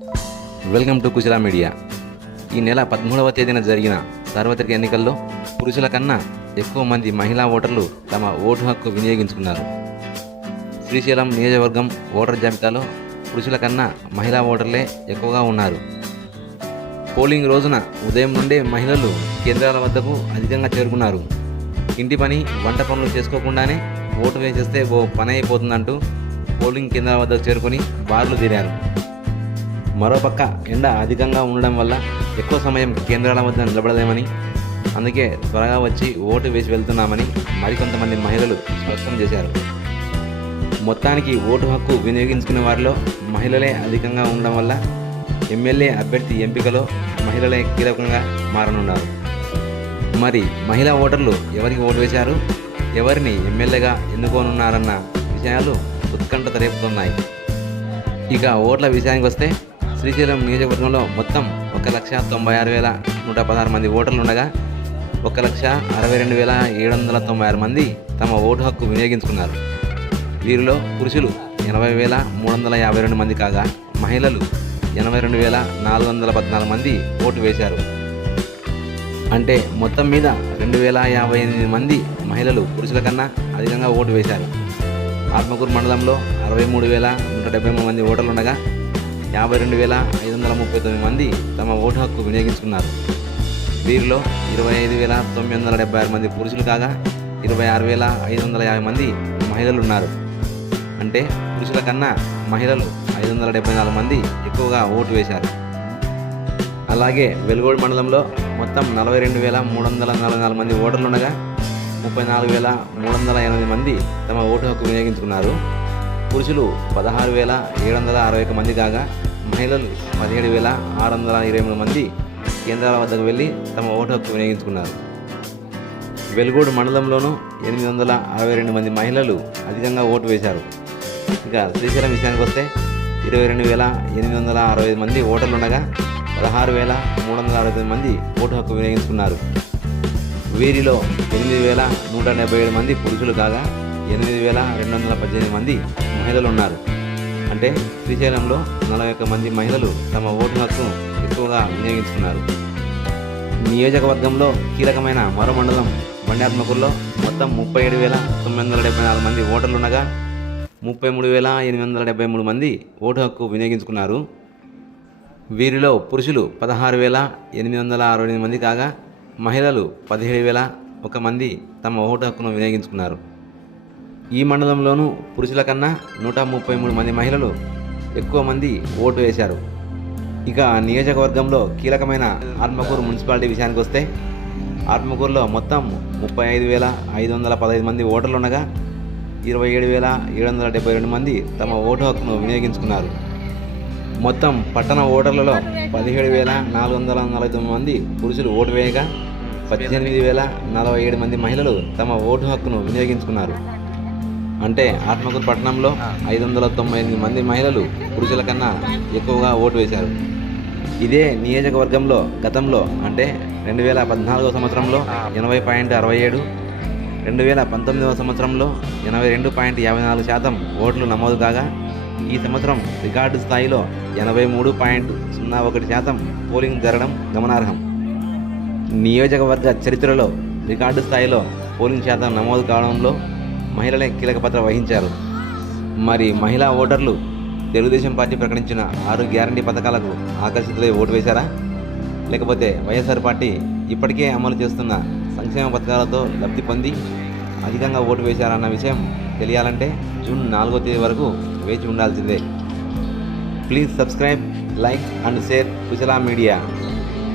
Welcome to Kushala media. ఈ నెల 13వ తేదీన జరిగిన సార్వత్రిక ఎన్నికల్లో పురుషుల కన్నా ఎక్కువ మంది మహిళా ఓటర్లు తమ ఓటు హక్కు వినియోగించుకున్నారు. శ్రీశైలం నియోజకవర్గం ఓటర్ జాబితాలో పురుషుల కన్నా మహిళా ఓటర్లే ఎక్కువగా ఉన్నారు. పోలింగ్ రోజున ఉదయం నుండే మహిళలు కేంద్రాల వద్దకు అధికంగా చేరుకున్నారు. ఇంటి పని, వంట పనులు చేసుకోకుండానే ఓటు వేసేస్తే ఓ పని అయిపోతుందంటూ పోలింగ్ కేంద్రాల వద్దకు చేరుకొని బారులు తీరారు. మరోపక్క ఎండ అధికంగా ఉండడం వల్ల ఎక్కువ సమయం కేంద్రాల వద్ద నిలబడలేమని, అందుకే త్వరగా వచ్చి ఓటు వేసి వెళ్తున్నామని మరికొంతమంది మహిళలు స్పష్టం చేశారు. మొత్తానికి ఓటు హక్కు వినియోగించుకునే వారిలో మహిళలే అధికంగా ఉండడం వల్ల ఎమ్మెల్యే అభ్యర్థి ఎంపికలో మహిళలే కీలకంగా మారనున్నారు. మరి మహిళా ఓటర్లు ఎవరికి ఓటు వేశారు, ఎవరిని ఎమ్మెల్యేగా ఎన్నుకోనున్నారన్న విషయాలు ఉత్కంఠత రేపుతున్నాయి. ఇక ఓట్ల విషయానికి వస్తే శ్రీశైలం నియోజకవర్గంలో మొత్తం 1,96,116 మంది ఓటర్లు ఉండగా 1,62,796 మంది తమ ఓటు హక్కు వినియోగించుకున్నారు. వీరిలో పురుషులు 80,352 మంది కాగా మహిళలు 82,414 మంది ఓటు వేశారు. అంటే మొత్తం మీద 2,058 మంది మహిళలు పురుషుల కన్నా అధికంగా ఓటు వేశారు. ఆత్మకూరు మండలంలో 63,173 మంది ఓటర్లు ఉండగా 52,539 మంది తమ ఓటు హక్కు వినియోగించుకున్నారు. వీరిలో 25,976 మంది పురుషులు కాగా 26,550 మంది మహిళలు ఉన్నారు. అంటే పురుషుల కన్నా మహిళలు 574 మంది ఎక్కువగా ఓటు వేశారు. అలాగే వెలుగోడు మండలంలో మొత్తం 42,344 మంది ఓటర్లు ఉండగా 34,380 మంది తమ ఓటు హక్కు వినియోగించుకున్నారు. పురుషులు 16,761 మంది కాగా మహిళలు 17,623 మంది కేంద్రాల వద్దకు వెళ్ళి తమ ఓటు హక్కు వినియోగించుకున్నారు. వెలుగోడు మండలంలోనూ 862 మంది మహిళలు అధికంగా ఓటు వేశారు. ఇక శ్రీశైలం విషయానికి వస్తే 22,865 మంది ఓటర్లు ఉండగా 16,369 మంది ఓటు హక్కు వినియోగించుకున్నారు. వీరిలో 8,177 మంది పురుషులు కాగా 8,218 మంది మహిళలు ఉన్నారు. అంటే శ్రీశైలంలో 41 మంది మహిళలు తమ ఓటు హక్కును ఎక్కువగా వినియోగించుకున్నారు. నియోజకవర్గంలో కీలకమైన మరో మండలం బండాత్మకూరులో మొత్తం 37,974 మంది ఓటర్లు ఉండగా 33,873 మంది ఓటు హక్కు వినియోగించుకున్నారు. వీరిలో పురుషులు 16,868 మంది కాగా మహిళలు 17,001 మంది తమ ఓటు హక్కును వినియోగించుకున్నారు. ఈ మండలంలోనూ పురుషుల కన్నా 133 మంది మహిళలు ఎక్కువ మంది ఓటు వేశారు. ఇక నియోజకవర్గంలో కీలకమైన ఆత్మకూరు మున్సిపాలిటీ విషయానికి వస్తే ఆత్మకూరులో మొత్తం 35,515 మంది ఓటర్లు ఉండగా 27,772 మంది తమ ఓటు హక్కును వినియోగించుకున్నారు. మొత్తం పట్టణ ఓటర్లలో 17,449 మంది పురుషులు ఓటు వేయగా 18,047 మంది మహిళలు తమ ఓటు హక్కును వినియోగించుకున్నారు. అంటే ఆత్మకూరు పట్టణంలో 598 మంది మహిళలు పురుషుల కన్నా ఎక్కువగా ఓటు వేశారు. ఇదే నియోజకవర్గంలో గతంలో అంటే 2014 సంవత్సరంలో 80.67, 2019 సంవత్సరంలో 82.54% ఓట్లు నమోదు కాగా ఈ సంవత్సరం రికార్డు స్థాయిలో 83.01% పోలింగ్ జరగడం గమనార్హం. నియోజకవర్గ చరిత్రలో రికార్డు స్థాయిలో పోలింగ్ శాతం నమోదు కావడంలో మహిళలే కీలక పాత్ర వహించారు. మరి మహిళా ఓటర్లు తెలుగుదేశం పార్టీ ప్రకటించిన 6 గ్యారంటీ పథకాలకు ఆకర్షితులై ఓటు వేశారా, లేకపోతే వైఎస్ఆర్ పార్టీ ఇప్పటికే అమలు చేస్తున్న సంక్షేమ పథకాలతో లబ్ధి పొంది అధికంగా ఓటు వేశారన్న విషయం తెలియాలంటే జూన్ 4వ తేదీ వరకు వేచి ఉండాల్సిందే. Please subscribe, like and share Kushala media.